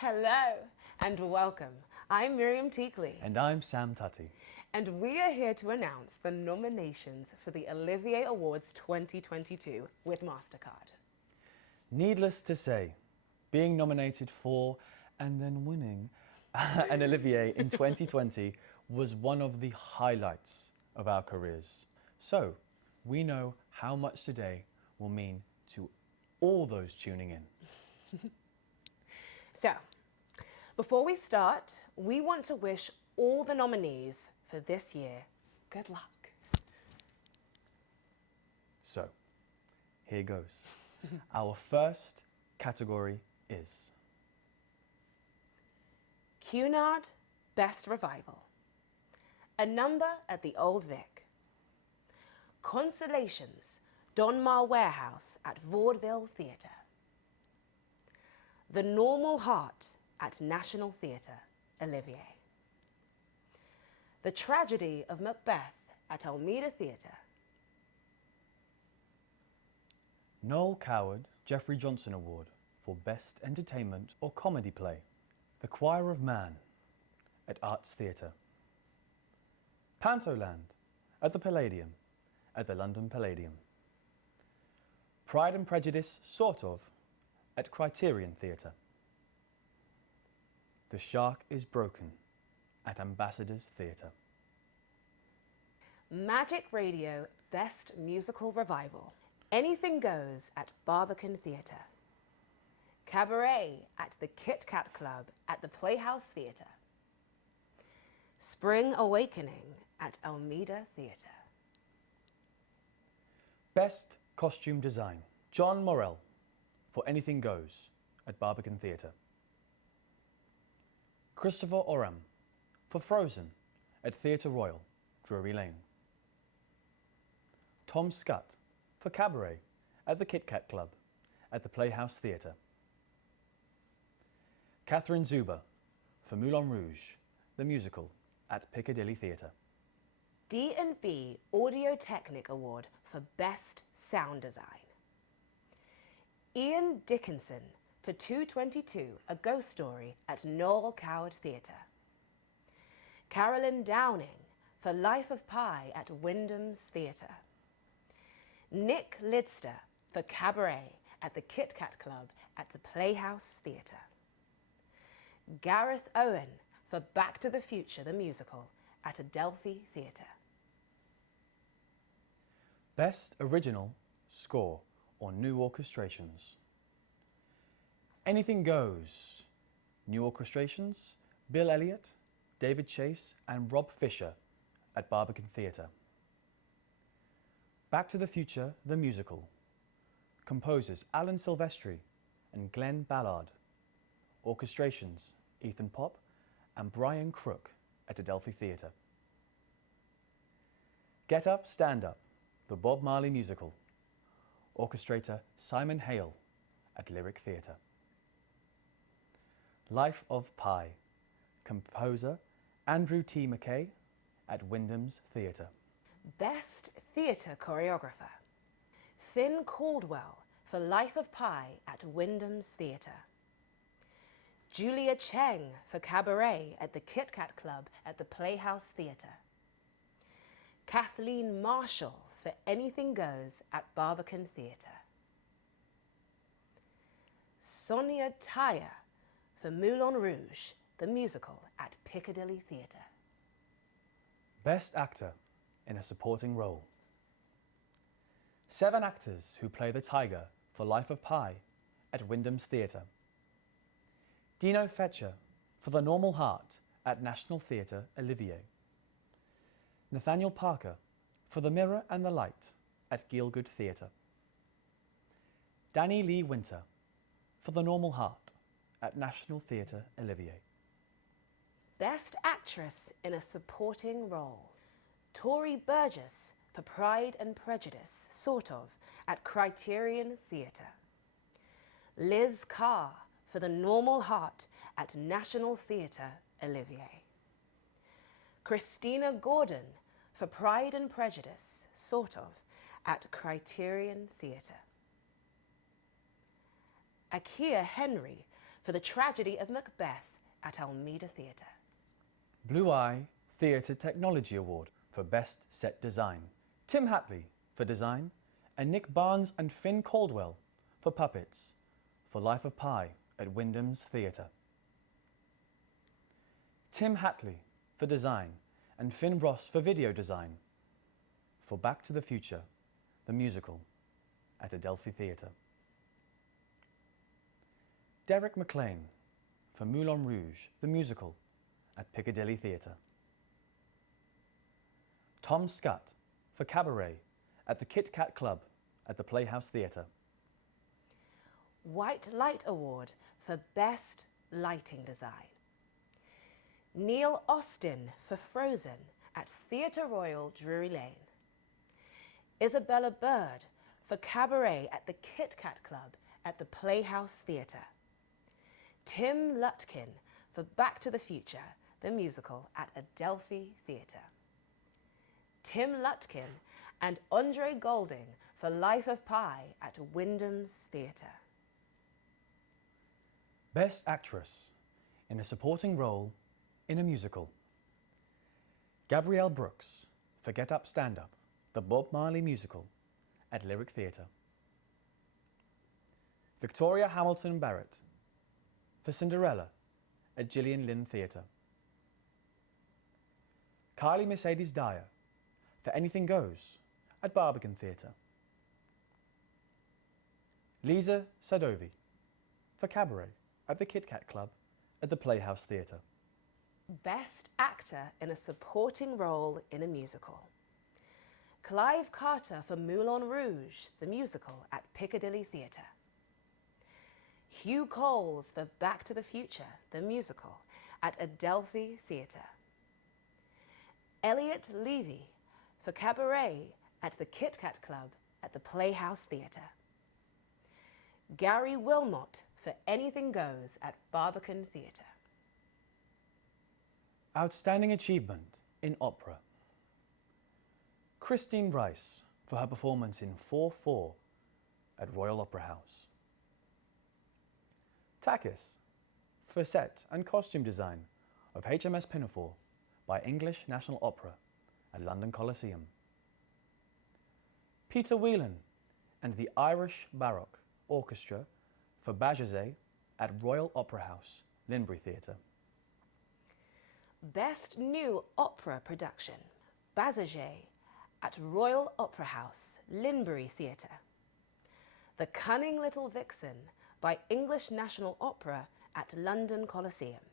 Hello and welcome. I'm Miriam-Teak. And I'm Sam Tutty. And we are here to announce the nominations for the Olivier Awards 2022 with Mastercard. Needless to say, being nominated for and then winning an Olivier in 2020 was one of the highlights of our careers. So we know how much today will mean to all those tuning in. So, before we start, we want to wish all the nominees for this year good luck. So, here goes. Our first category is Cunard Best Revival. A Number at the Old Vic. Consolations Donmar Warehouse at Vaudeville Theatre. The Normal Heart at National Theatre, Olivier. The Tragedy of Macbeth at Almeida Theatre. Noel Coward Geoffrey Johnson Award for Best Entertainment or Comedy Play. The Choir of Man at Arts Theatre. Pantoland at the Palladium at the London Palladium. Pride and Prejudice, sort of, at Criterion Theatre. The Shark is Broken at Ambassadors Theatre. Magic Radio Best Musical Revival. Anything Goes at Barbican Theatre. Cabaret at the Kit Kat Club at the Playhouse Theatre. Spring Awakening at Almeida Theatre. Best Costume Design. John Morrell for Anything Goes at Barbican Theatre. Christopher Oram for Frozen at Theatre Royal, Drury Lane. Tom Scott for Cabaret at the Kit Kat Club at the Playhouse Theatre. Catherine Zuber for Moulin Rouge, the musical, at Piccadilly Theatre. D&B Audio Technic Award for Best Sound Design. Ian Dickinson for 222, A Ghost Story at Noel Coward Theatre. Carolyn Downing for Life of Pi at Wyndham's Theatre. Nick Lidster for Cabaret at the Kit Kat Club at the Playhouse Theatre. Gareth Owen for Back to the Future, the musical, at Adelphi Theatre. Best Original Score or New Orchestrations. Anything Goes. New Orchestrations, Bill Elliott, David Chase and Rob Fisher at Barbican Theatre. Back to the Future, the musical. Composers Alan Silvestri and Glenn Ballard. Orchestrations, Ethan Pop and Brian Crook at Adelphi Theatre. Get Up, Stand Up, the Bob Marley musical. Orchestrator Simon Hale at Lyric Theatre. Life of Pi, composer Andrew T. McKay at Wyndham's Theatre. Best Theatre Choreographer. Finn Caldwell for Life of Pi at Wyndham's Theatre. Julia Cheng for Cabaret at the Kit Kat Club at the Playhouse Theatre. Kathleen Marshall for Anything Goes at Barbican Theatre. Sonia Tyre for Moulin Rouge, the musical, at Piccadilly Theatre. Best Actor in a Supporting Role. 7 actors who play the tiger for Life of Pi at Wyndham's Theatre. Dino Fetcher for The Normal Heart at National Theatre, Olivier. Nathaniel Parker for The Mirror and the Light at Gielgud Theatre. Danny Lee Winter for The Normal Heart at National Theatre, Olivier. Best Actress in a Supporting Role. Tori Burgess for Pride and Prejudice, sort of, at Criterion Theatre. Liz Carr for The Normal Heart at National Theatre, Olivier. Christina Gordon for Pride and Prejudice, sort of, at Criterion Theatre. Akia Henry for the tragedy of Macbeth at Almeida Theatre. Blue Eye Theatre Technology Award for Best Set Design. Tim Hatley for Design and Nick Barnes and Finn Caldwell for Puppets for Life of Pi at Wyndham's Theatre. Tim Hatley for Design and Finn Ross for Video Design for Back to the Future, the musical at Adelphi Theatre. Derek McLean for Moulin Rouge, the musical at Piccadilly Theatre. Tom Scott for Cabaret at the Kit Kat Club at the Playhouse Theatre. White Light Award for Best Lighting Design. Neil Austin for Frozen at Theatre Royal Drury Lane. Isabella Bird for Cabaret at the Kit Kat Club at the Playhouse Theatre. Tim Lutkin for Back to the Future, the musical at Adelphi Theatre. Tim Lutkin and Andre Golding for Life of Pi at Wyndham's Theatre. Best Actress in a Supporting Role in a Musical. Gabrielle Brooks for Get Up Stand Up, the Bob Marley musical at Lyric Theatre. Victoria Hamilton Barrett for Cinderella at Gillian Lynn Theatre. Kylie Mercedes Dyer for Anything Goes at Barbican Theatre. Lisa Sadovi for Cabaret at the Kit Kat Club at the Playhouse Theatre. Best Actor in a Supporting Role in a Musical. Clive Carter for Moulin Rouge, the musical at Piccadilly Theatre. Hugh Coles for Back to the Future, the musical at Adelphi Theatre. Elliot Levy for Cabaret at the Kit Kat Club at the Playhouse Theatre. Gary Wilmot for Anything Goes at Barbican Theatre. Outstanding Achievement in Opera. Christine Rice for her performance in 4/4 at Royal Opera House. Takis for set and costume design of HMS Pinafore by English National Opera at London Coliseum. Peter Whelan and the Irish Baroque Orchestra for Bajazet at Royal Opera House, Linbury Theatre. Best New Opera Production. Bajazet at Royal Opera House, Linbury Theatre. The Cunning Little Vixen by English National Opera at London Coliseum.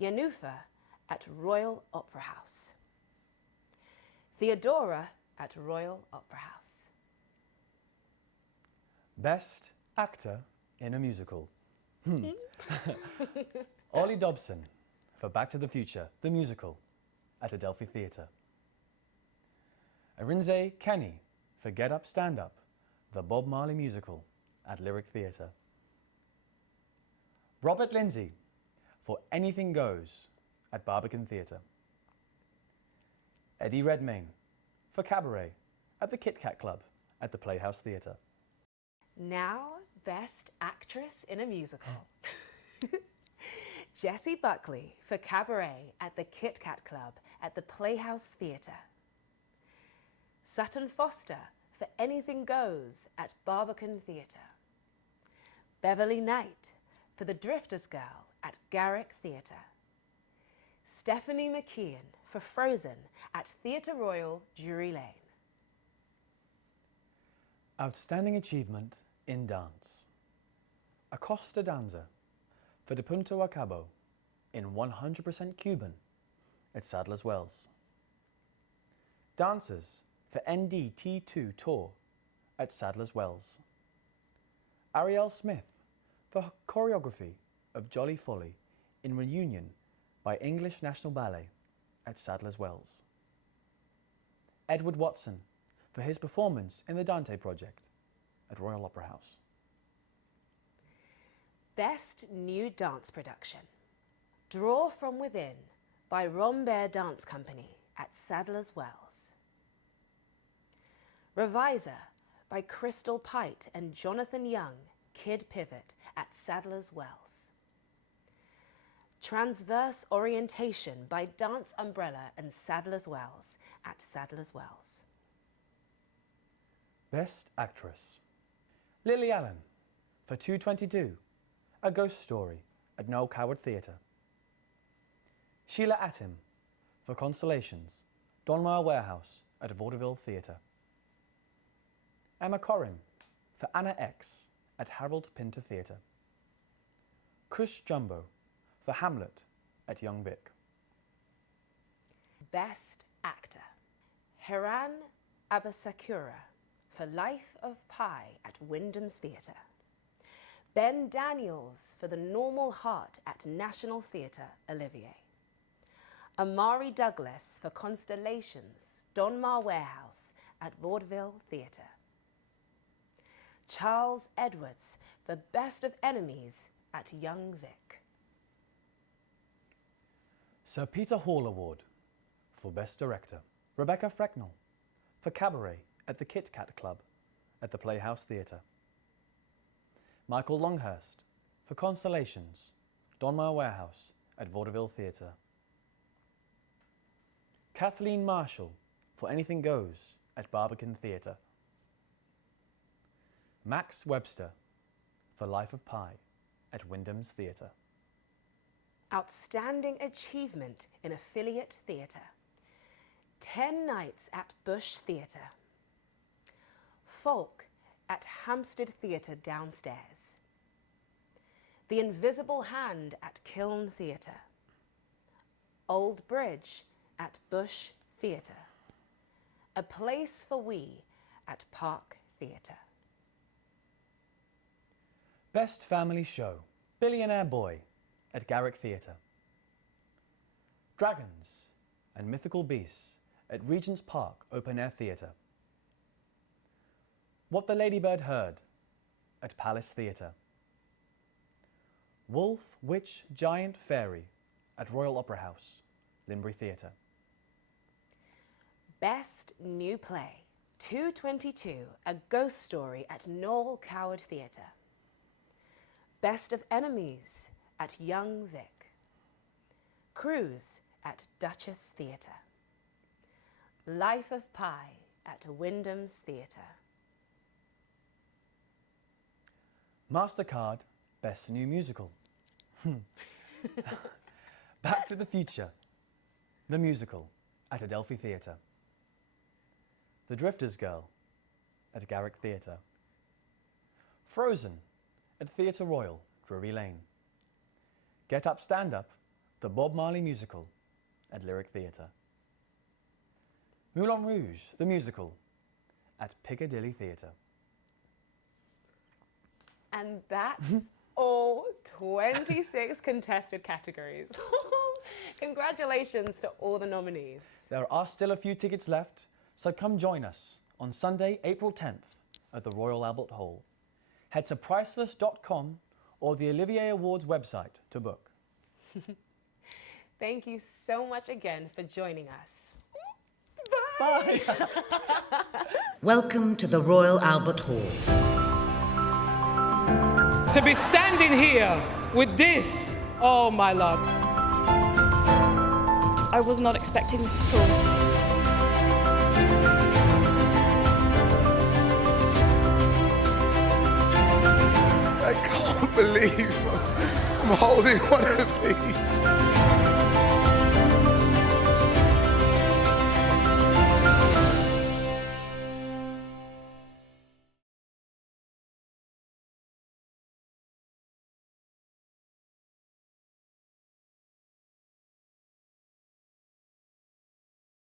Yennefer at Royal Opera House. Theodora at Royal Opera House. Best Actor in a Musical. Ollie Dobson for Back to the Future, the musical at Adelphi Theatre. Arinze Kenny for Get Up Stand Up, the Bob Marley musical at Lyric Theatre. Robert Lindsay for Anything Goes at Barbican Theatre. Eddie Redmayne for Cabaret at the Kit Kat Club at the Playhouse Theatre. Now, Best Actress in a Musical. Jessie Buckley for Cabaret at the Kit Kat Club at the Playhouse Theatre. Sutton Foster for Anything Goes at Barbican Theatre. Beverly Knight for The Drifter's Girl at Garrick Theatre. Stephanie McKeon for Frozen at Theatre Royal, Drury Lane. Outstanding Achievement in Dance. Acosta Danza for De Punto a Cabo in 100% Cuban at Sadler's Wells. Dancers for NDT2 Tour at Sadler's Wells. Ariel Smith for Choreography of Jolly Folly in Reunion by English National Ballet at Sadler's Wells. Edward Watson for his performance in the Dante Project at Royal Opera House. Best New Dance Production. Draw from Within by Rambert Dance Company at Sadler's Wells. Reviser by Crystal Pite and Jonathan Young, Kid Pivot at Sadler's Wells. Transverse Orientation by Dance Umbrella and Sadler's Wells at Sadler's Wells. Best Actress. Lily Allen for 222, A Ghost Story at Noel Coward Theatre. Sheila Atim for Constellations, Donmar Warehouse at Vaudeville Theatre. Emma Corrin for Anna X at Harold Pinter Theatre. Kush Jumbo for Hamlet at Young Vic. Best Actor. Hiran Abasakura for Life of Pi at Wyndham's Theatre. Ben Daniels for The Normal Heart at National Theatre, Olivier. Amari Douglas for Constellations, Donmar Warehouse at Vaudeville Theatre. Charles Edwards for Best of Enemies at Young Vic. Sir Peter Hall Award for Best Director. Rebecca Frecknell for Cabaret at the Kit Kat Club at the Playhouse Theatre. Michael Longhurst for Constellations, Donmar Warehouse at Vaudeville Theatre. Kathleen Marshall for Anything Goes at Barbican Theatre. Max Webster for Life of Pi at Wyndham's Theatre. Outstanding Achievement in Affiliate Theatre. 10 Nights at Bush Theatre. Folk at Hampstead Theatre Downstairs. The Invisible Hand at Kiln Theatre. Old Bridge at Bush Theatre. A Place for We at Park Theatre. Best Family Show. Billionaire Boy at Garrick Theatre. Dragons and Mythical Beasts at Regent's Park Open Air Theatre. What the Ladybird Heard at Palace Theatre. Wolf, Witch, Giant, Fairy at Royal Opera House, Linbury Theatre. Best New Play. 222, A Ghost Story at Noel Coward Theatre. Best of Enemies at Young Vic. Cruise at Duchess Theatre. Life of Pi at Wyndham's Theatre. Mastercard Best New Musical. Back to the Future, the musical at Adelphi Theatre. The Drifter's Girl at Garrick Theatre. Frozen at Theatre Royal, Drury Lane. Get Up Stand Up, the Bob Marley musical at Lyric Theatre. Moulin Rouge, the musical at Piccadilly Theatre. And that's all 26 contested categories. Congratulations to all the nominees. There are still a few tickets left, so come join us on Sunday, April 10th at the Royal Albert Hall. Head to priceless.com or the Olivier Awards website to book. Thank you so much again for joining us. Bye! Welcome to the Royal Albert Hall. To be standing here with this, oh my love. I was not expecting this at all. I can't believe I'm holding one of these.